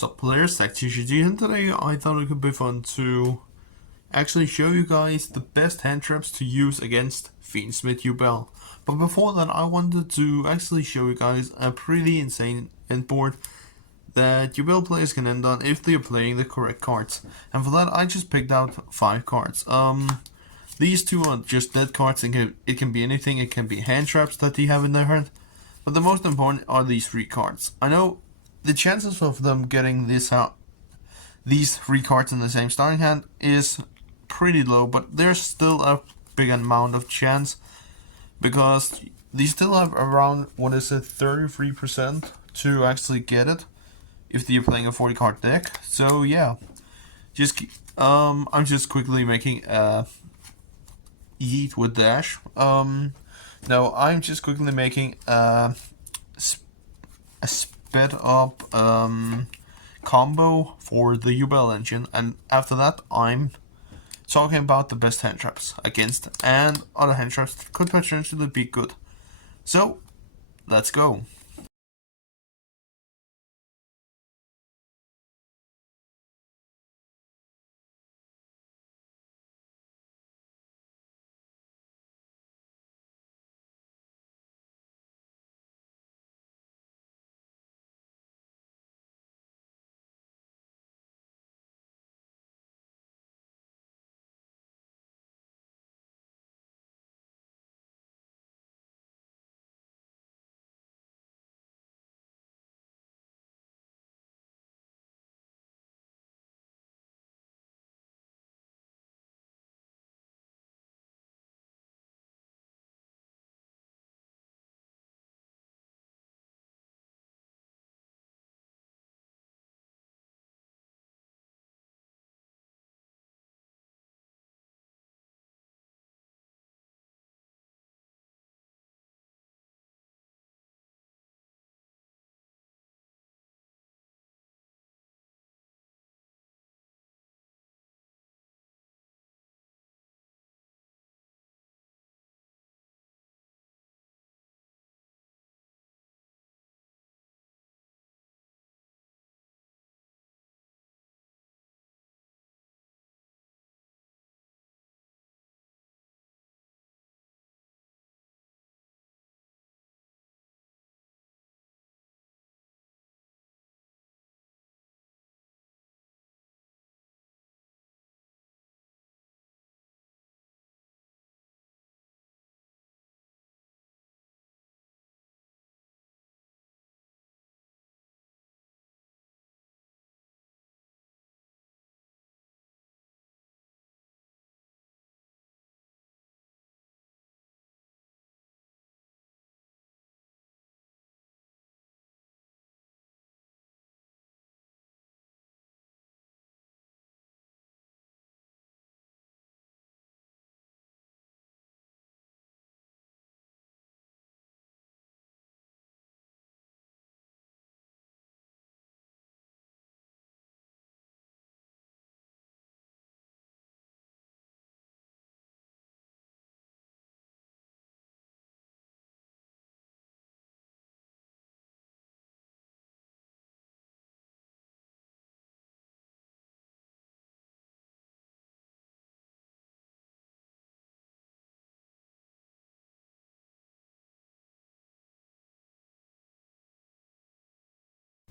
Sup players, TechTGG, and today I thought it could be fun to actually show you guys the best hand traps to use against Fiendsmith Yubel. But before that, I wanted to actually show you guys a pretty insane end board that Yubel players can end on if they're playing the correct cards. And for that, I just picked out 5 cards. These 2 are just dead cards, and it can be anything. It can be hand traps that they have in their hand. But the most important are these 3 cards. I know the chances of them getting these 3 cards in the same starting hand is pretty low, but there's still a big amount of chance because they still have around, 33% to actually get it if they're playing a 40 card deck. So yeah, I'm just quickly making a yeet with dash. No, I'm just quickly making a sped up combo for the Yubel engine, and after that I'm talking about the best hand traps against and other hand traps that could potentially be good. So let's go.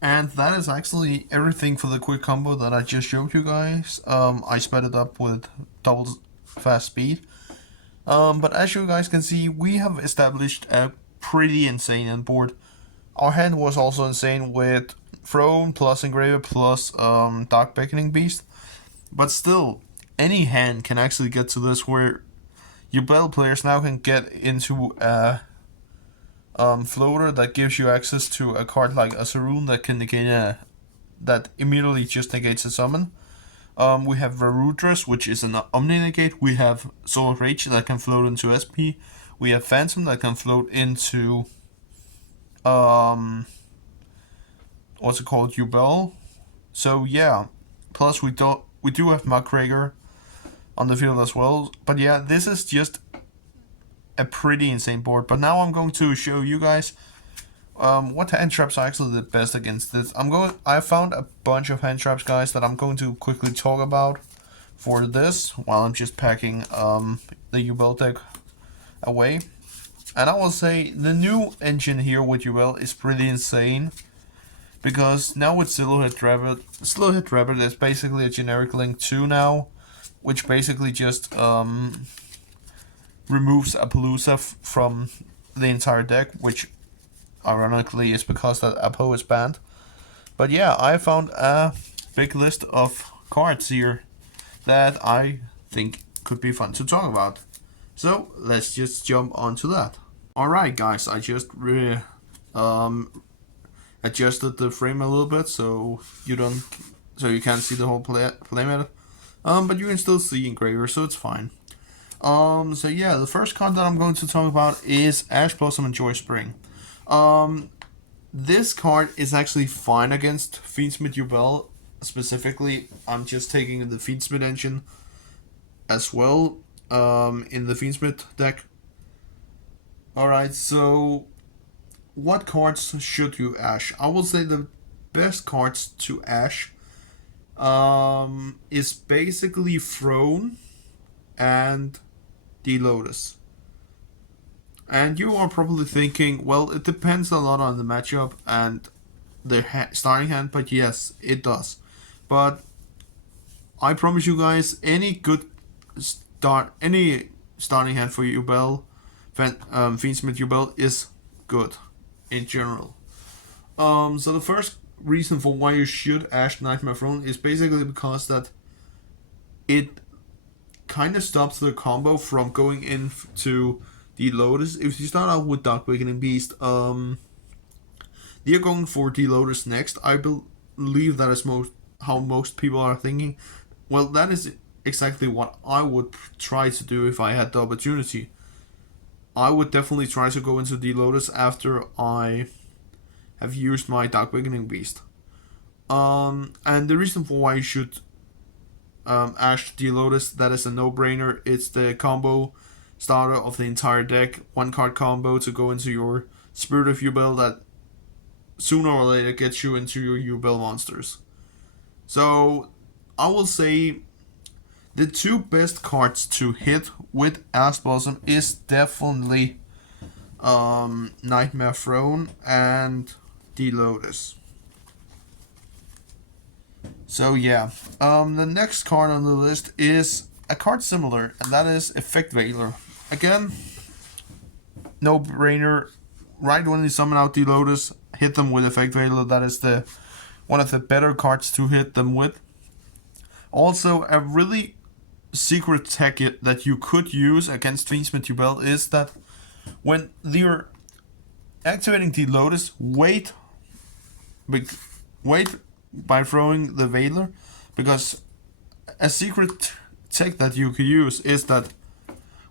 And that is actually everything for the quick combo that I just showed you guys. I sped it up with double fast speed. But as you guys can see, we have established a pretty insane end board. Our hand was also insane with Throne plus Engraver plus Dark Beckoning Beast. But still, any hand can actually get to this where Yubel players now can get into a floater that gives you access to a card like a Saroon that can negate that immediately just negates a summon. We have Varudras, which is an Omni negate. We have Sword Rage that can float into SP. We have Phantom that can float into what's it called, Yubel. So yeah, plus we do have McGregor on the field as well. But yeah, this is just a pretty insane board. But now I'm going to show you guys what hand traps are actually the best against this? I found a bunch of hand traps, guys, that I'm going to quickly talk about for this while I'm just packing the Yubel deck away. And I will say the new engine here with Yubel is pretty insane, because now with Silhouette Rabbit is basically a generic Link 2 now, which basically just removes Appaloosa from the entire deck, which ironically is because that Apo is banned. But yeah, I found a big list of cards here that I think could be fun to talk about. So let's just jump onto that. Alright guys, I just adjusted the frame a little bit so you can't see the whole playmat. But you can still see Engraver, so it's fine. So yeah, the first card that I'm going to talk about is Ash Blossom and Joy Spring. This card is actually fine against Fiendsmith Yubel. Specifically, I'm just taking the Fiendsmith engine as well in the Fiendsmith deck. Alright, so what cards should you Ash? I will say the best cards to Ash is basically Throne and the Lotus. And you are probably thinking, well, it depends a lot on the matchup and the starting hand, but yes, it does. But I promise you guys, any starting hand for Yubel, Fiendsmith Yubel is good in general. So the first reason for why you should Ash Nightmare Throne is basically because that it kind of stops the combo from going into the Lotus. If you start out with Dark Awakening Beast, they're going for the Lotus next. I believe that is how most people are thinking. Well, that is exactly what I would try to do if I had the opportunity. I would definitely try to go into the Lotus after I have used my Dark Awakening Beast. And the reason for why you should Ash the Lotus, that is a no-brainer. It's the combo starter of the entire deck. One card combo to go into your Spirit of Yubel that sooner or later gets you into your Yubel monsters. So I will say the two best cards to hit with Ash Blossom is definitely Nightmare Throne and the Lotus. So yeah, the next card on the list is a card similar, and that is Effect Veiler. Again, no brainer. Right when you summon out the Lotus, hit them with Effect Veiler. That is one of the better cards to hit them with. Also, a really secret tech that you could use against Fiendsmith Yubel is that when you're activating the Lotus, wait by throwing the Veiler, because a secret tech that you could use is that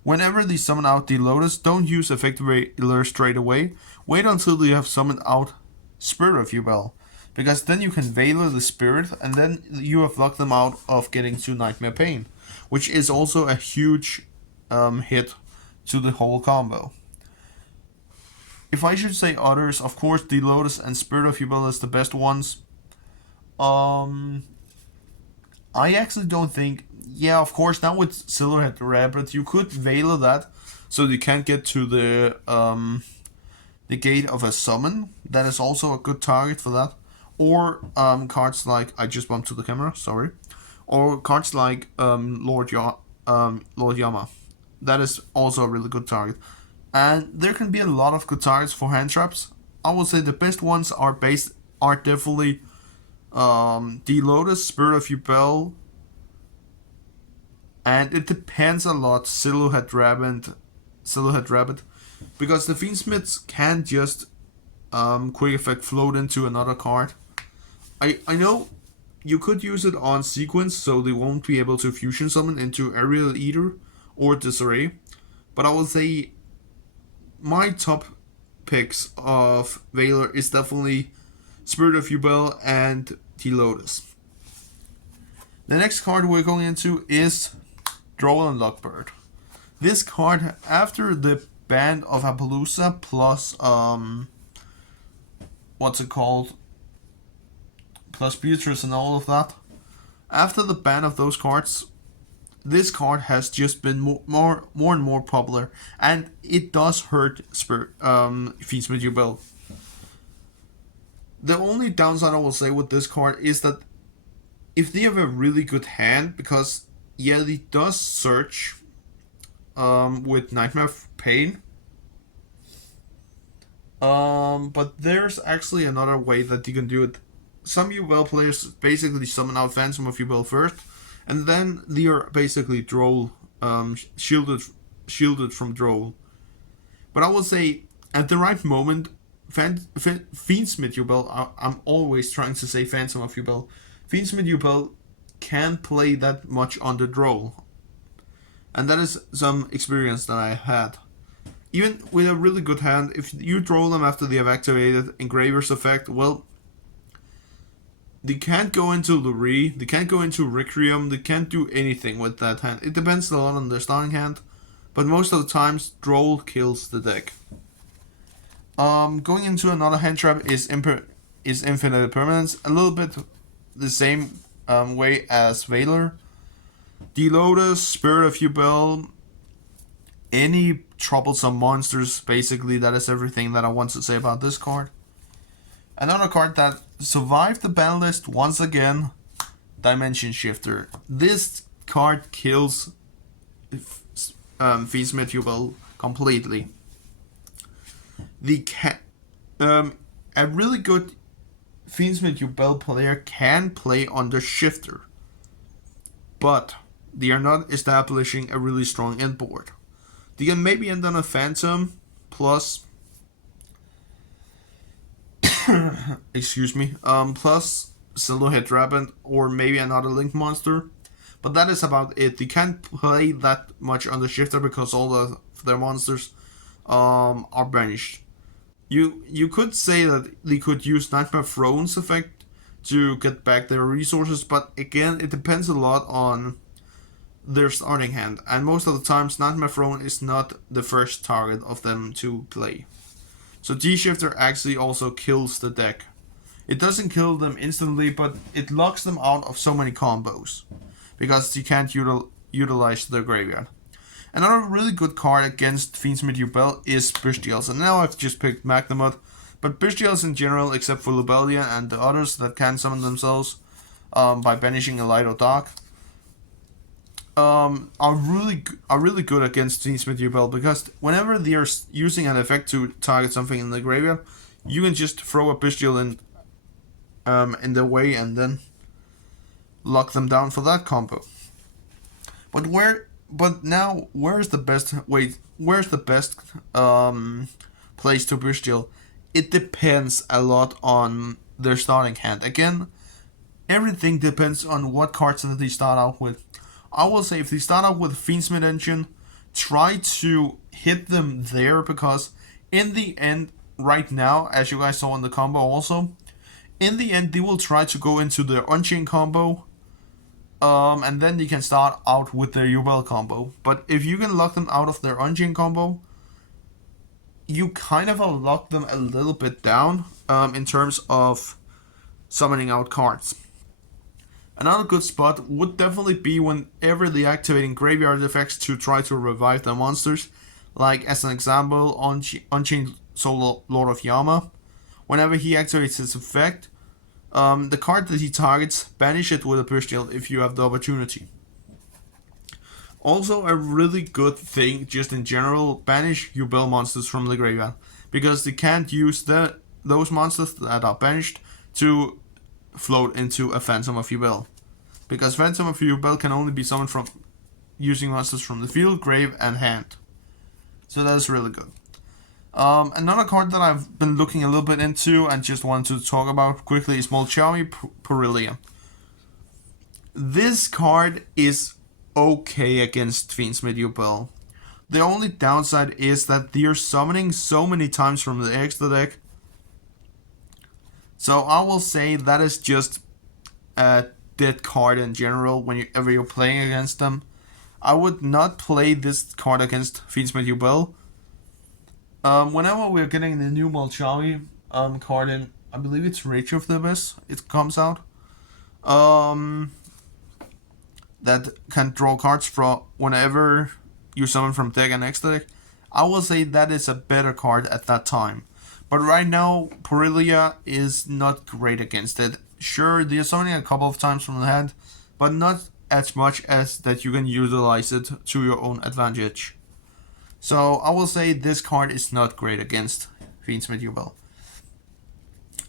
whenever they summon out the Lotus, don't use Effect Veiler straight away. Wait until you have summoned out Spirit of Yubel, because then you can Veiler the Spirit, and then you have locked them out of getting to Nightmare Pain, which is also a huge hit to the whole combo. If I should say others, of course, the Lotus and Spirit of Yubel is the best ones. I actually don't think... Yeah, of course, now with Silhouette Rabbit, you could Veiler that, so you can't get to the gate of a summon. That is also a good target for that. Or cards like... I just bumped to the camera, sorry. Or cards like Lord Yama. That is also a really good target. And there can be a lot of good targets for hand traps. I would say the best ones are definitely the Lotus, Spirit of Yubel, and it depends a lot Silhouette Rabbit, because the Fiendsmiths can just quick effect float into another card. I know you could use it on sequence, so they won't be able to fusion summon into Aerial Eater or Disarray, but I will say my top picks of Veiler is definitely Spirit of Yubel and the Lotus. The next card we're going into is Droll and Lockbird. This card, after the ban of Appaloosa plus what's it called, plus Beatrice and all of that. After the ban of those cards, this card has just been more and more popular, and it does hurt Fiendsmith Yubel. The only downside I will say with this card is that if they have a really good hand, because yeah, it does search with Nightmare Pain. But there's actually another way that you can do it. Some Yubel players basically summon out Phantom of Yubel first, and then they are basically Droll, shielded from Droll. But I will say, at the right moment, Fiendsmith Yubel, I'm always trying to say Phantom of Yubel, Fiendsmith Yubel can't play that much on the Droll. And that is some experience that I had. Even with a really good hand, if you draw them after they have activated Engraver's effect, well, they can't go into Lurie, they can't go into Requiem, they can't do anything with that hand. It depends a lot on their starting hand, but most of the times, Droll kills the deck. Going into another hand trap is Infinite Permanence, a little bit the same way as Valor. The Lotus, Spirit of Yubel, any troublesome monsters, basically, that is everything that I want to say about this card. Another card that survived the ban list once again, Dimension Shifter. This card kills Fiendsmith Yubel completely. A really good Fiendsmith Yubel player can play under Shifter, but they are not establishing a really strong end board. They can maybe end on a Phantom plus excuse me, plus Silhouette Rabbit or maybe another Link monster, but that is about it. They can't play that much on the Shifter because all of their monsters are banished. You could say that they could use Nightmare Throne's effect to get back their resources, but again, it depends a lot on their starting hand, and most of the times Nightmare Throne is not the first target of them to play. So D-Shifter actually also kills the deck. It doesn't kill them instantly, but it locks them out of so many combos, because they can't utilize their graveyard. Another really good card against Fiendsmith Yubel is Bestials, and now I've just picked Magnemod, but Bestials in general, except for Lubellion and the others that can summon themselves by banishing a light or dark, are really good against Fiendsmith Yubel, because whenever they are using an effect to target something in the graveyard, you can just throw a Bestial in their way and then lock them down for that combo. But now where's the best place to Bestial? It depends a lot on their starting hand. Again, everything depends on what cards that they start out with. I will say if they start out with Fiendsmith Engine, try to hit them there, because in the end, right now, as you guys saw in the combo also, in the end they will try to go into their Unchained combo, and then they can start out with their Yubel combo. But if you can lock them out of their Unchained combo, you kind of lock them a little bit down in terms of summoning out cards. Another good spot would definitely be whenever they activating graveyard effects to try to revive their monsters. Like, as an example, Unchained Soul Lord of Yama. Whenever he activates his effect, the card that he targets, banish it with a Bestial if you have the opportunity. Also, a really good thing, just in general, banish Yubel monsters from the graveyard, because they can't use those monsters that are banished to float into a Phantom of Yubel, because Phantom of Yubel can only be summoned from using monsters from the field, grave, and hand. So that's really good. Another card that I've been looking a little bit into and just wanted to talk about quickly is Molchawi Porilia. This card is okay against Fiendsmith Yubel. The only downside is that they are summoning so many times from the extra deck. So I will say that is just a dead card in general whenever you're playing against them. I would not play this card against Fiendsmith Yubel. Whenever we're getting the new Molchawi card in, I believe it's Rage of the Abyss. It comes out. Um, that can draw cards from whenever you summon from deck and extra deck. I will say that is a better card at that time. But right now, Porilia is not great against it. Sure, you're summoning a couple of times from the hand, but not as much as that you can utilize it to your own advantage. So I will say this card is not great against Fiendsmith Yubel.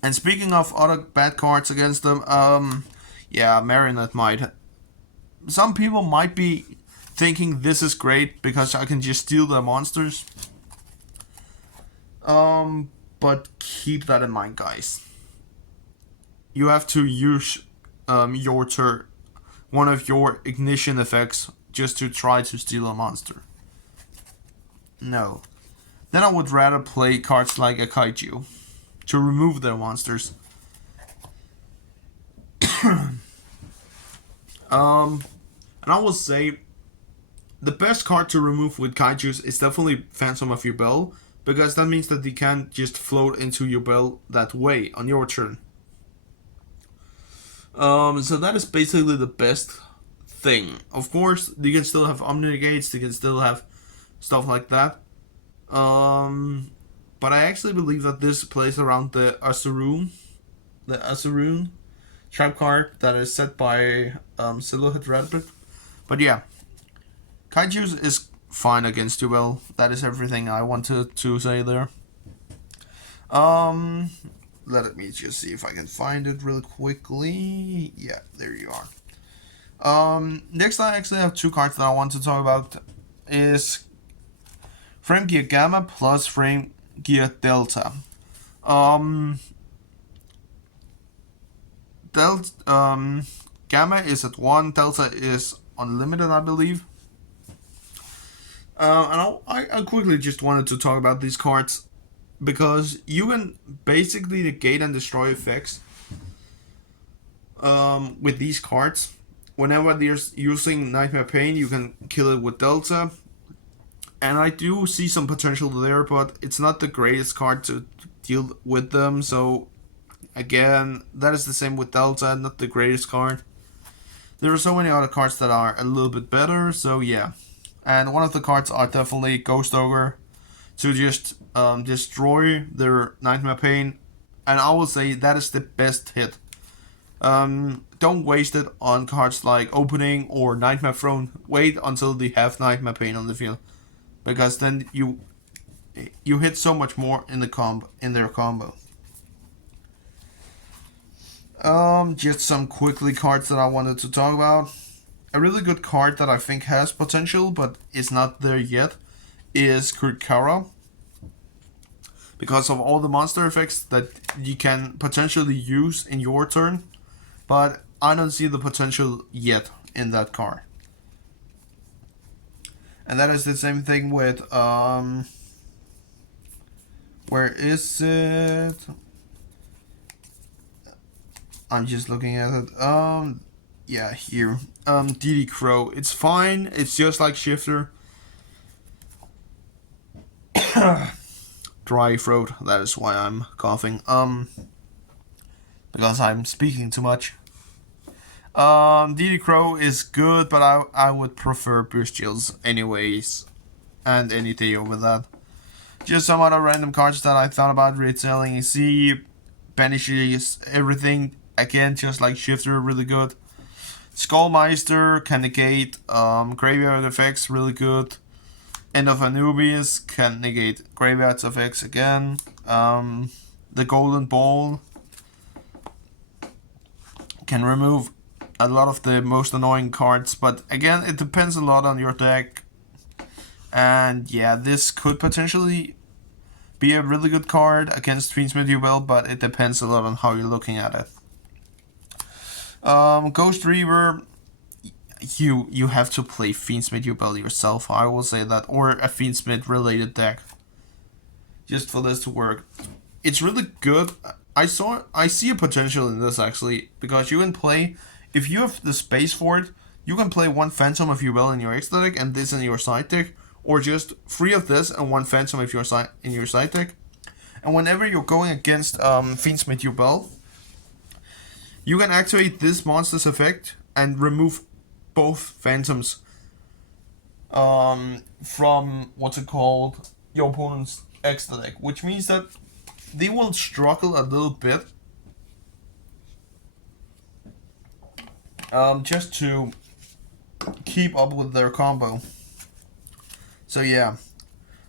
And speaking of other bad cards against them, yeah, Marionette might. Some people might be thinking this is great because I can just steal their monsters. But keep that in mind, guys. You have to use your turn, one of your ignition effects, just to try to steal a monster. No. Then I would rather play cards like a Kaiju to remove their monsters. And I will say the best card to remove with Kaijus is definitely Phantom of Yubel, because that means that they can't just float into Yubel that way on your turn. So that is basically the best thing. Of course, you can still have Omni-Negates, you can still have stuff like that. But I actually believe that this plays around the Asuroon trap card that is set by Silhouette Rabbit. But yeah, Kaiju is fine against Yubel. That is everything I wanted to say there. Let me just see if I can find it really quickly. Yeah, there you are. Next I actually have two cards that I want to talk about. Is Frame Gear Gamma plus Frame Gear Delta. Gamma is at 1, Delta is unlimited, I believe. And I quickly just wanted to talk about these cards because you can basically negate and destroy effects with these cards. Whenever they're using Nightmare Pain, you can kill it with Delta. And I do see some potential there, but it's not the greatest card to deal with them. So, again, that is the same with Delta, not the greatest card. There are so many other cards that are a little bit better, so yeah. And one of the cards are definitely Ghost Ogre, to just destroy their Nightmare Pain. And I will say that is the best hit. Don't waste it on cards like Opening or Nightmare Throne. Wait until they have Nightmare Pain on the field, because then you hit so much more in their combo. Just some quickly cards that I wanted to talk about. A really good card that I think has potential but is not there yet is Kurkara, because of all the monster effects that you can potentially use in your turn, but I don't see the potential yet in that card. And that is the same thing with where is it? I'm just looking at it. Yeah, here. DD Crow. It's fine. It's just like Shifter. Dry throat. That is why I'm coughing. Because I'm speaking too much. DD Crow is good, but I would prefer Burst Shields anyways. And anything over that. Just some other random cards that I thought about retailing. See, banishes everything. Again, just like Shifter, really good. Skullmeister can negate graveyard effects, really good. End of Anubis can negate graveyard effects again. The Golden Ball can remove a lot of the most annoying cards, but again, it depends a lot on your deck. And yeah, this could potentially be a really good card against Fiendsmith Yubel, but it depends a lot on how you're looking at it. Ghost Reaver, you have to play Fiendsmith Yubel yourself, I will say that, or a Fiendsmith related deck, just for this to work. It's really good. I see a potential in this actually, because you can play, if you have the space for it, you can play one Phantom of Yubel in your extra deck and this in your side deck, or just 3 of this and 1 Phantom if you're in your side deck, And whenever you're going against Fiendsmith Yubel, you can activate this monster's effect and remove both phantoms from what's it called, your opponent's extra deck, which means that they will struggle a little bit just to keep up with their combo. So yeah,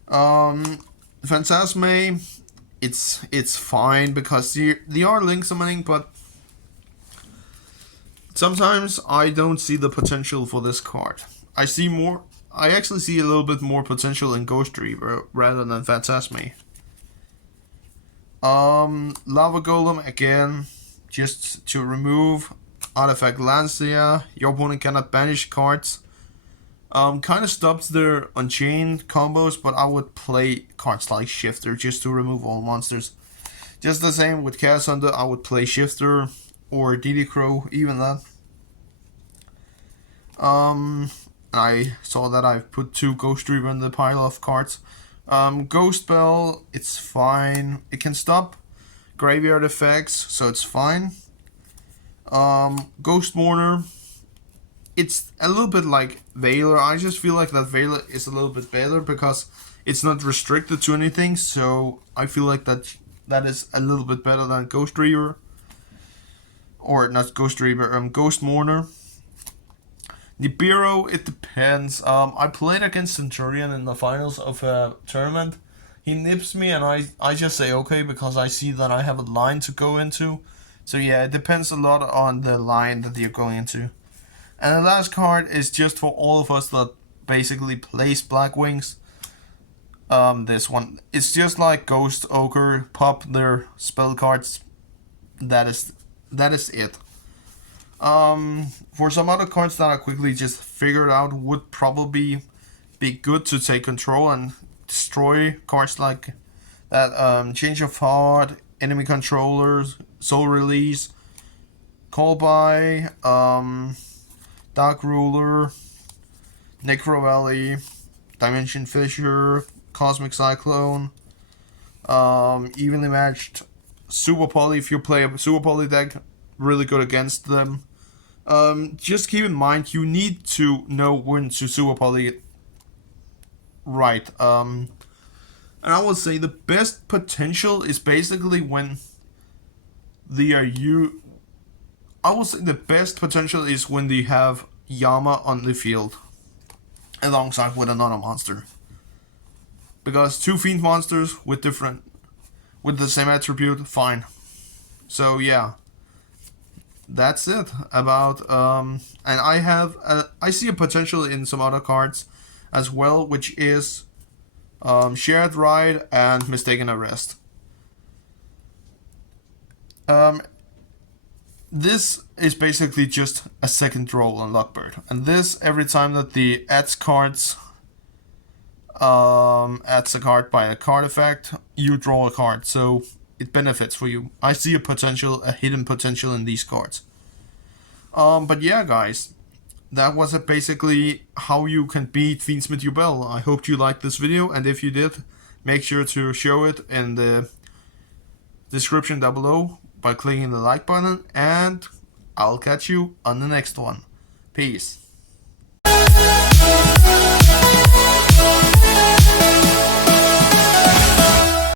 Phantasme, it's fine because they are link summoning, but sometimes I don't see the potential for this card. I actually see a little bit more potential in Ghost Reaver rather than Phantasme. Lava Golem again, just to remove Artifact Lancia. Your opponent cannot banish cards. Kind of stops their Unchained combos, but I would play cards like Shifter just to remove all monsters. Just the same with Chaos Hunter, I would play Shifter or DD Crow, even that. I saw that I've put 2 Ghost Reaver in the pile of cards. Ghost Bell, it's fine. It can stop graveyard effects, so it's fine. Ghost Mourner, it's a little bit like Veiler. I just feel like that Veiler is a little bit better because it's not restricted to anything, so I feel like that is a little bit better than Ghost Reaver. Or not Ghost Reaver, Ghost Mourner. Nibiru, it depends. I played against Centurion in the finals of a tournament. He nips me and I just say okay because I see that I have a line to go into. So yeah, it depends a lot on the line that you're going into. And the last card is just for all of us that basically plays Black Wings. This one. It's just like Ghost Ogre, pop their spell cards. That is it. For some other cards that I quickly just figured out would probably be good to take control and destroy cards like that. Change of Heart, Enemy Controllers, Soul Release, Call By, Dark Ruler, Necro Valley, Dimension Fissure, Cosmic Cyclone, Evenly Matched, Super Poly. If you play a Super Poly deck, really good against them. Just keep in mind you need to know when to Super Poly it right. And I would say the best potential is basically when I would say the best potential is when they have Yama on the field alongside with another monster. Because 2 Fiend monsters with the same attribute, fine. So yeah, that's it about and I see a potential in some other cards as well, which is Shared Ride and Mistaken Arrest. This is basically just a second roll on Lockbird, and this every time that the adds cards adds a card by a card effect, you draw a card, so it benefits for you. I see a hidden potential in these cards. But yeah, guys, that was basically how you can beat Fiendsmith Yubel. I hope you liked this video, and if you did, make sure to show it in the description down below by clicking the like button, and I'll catch you on the next one. Peace.